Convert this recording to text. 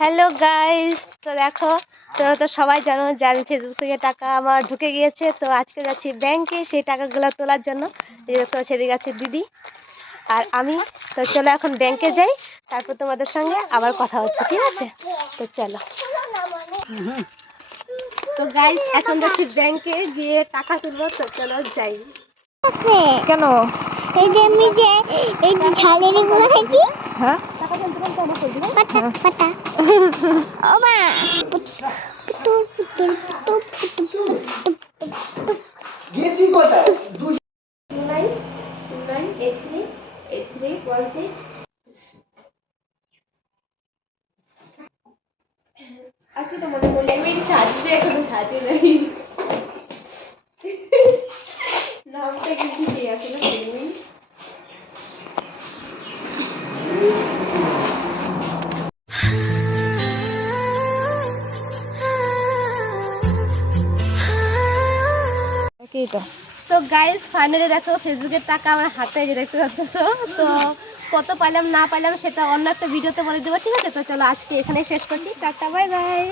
Hello guys, তো দেখো তোমরা তো সবাই জানো যে আমি ফেসবুক থেকে টাকা আমার ঢুকে গিয়েছে। তো আজকে যাচ্ছি ব্যাংকে সেই টাকাগুলো তোলার জন্য। এই দেখো সেদিকে আছে দিদি আর আমি। তো চলো এখন ব্যাংকে যাই, তারপর তোমাদের সঙ্গে আবার কথা হচ্ছে, ঠিক আছে? তো চলো। তো গাইস এখন যাচ্ছি ব্যাংকে, গিয়ে টাকা তুলবো। তো চলো যাই। কেন? এই যে আমি যে এই যে ঝালের এগুলো খাইছি। হ্যাঁ, টাকা তুলতে তুলতে আমার করে দিবে পাতা পাতা। ও মা পুতুল পুতুল পুতুল পুতুল পুতুল গেছি কোথায়? 29838316। আজকে তো মনে করলে আমি সাজবে, এখনো সাজে নাই। নামটা কিন্তু ঠিক আছে না? পেঙ্গুইন। কি তো? তো গাইস ফাইনালি দেখো ফেসবুকের টাকা আমার হাতে, যে দেখতে পাচ্ছ। তো কত পাইলাম না পাইলাম সেটা অন্য একটা ভিডিওতে বলে দেবো, ঠিক আছে? তো চলো আজকে এখানে শেষ করছি, টাটা বাই বাই।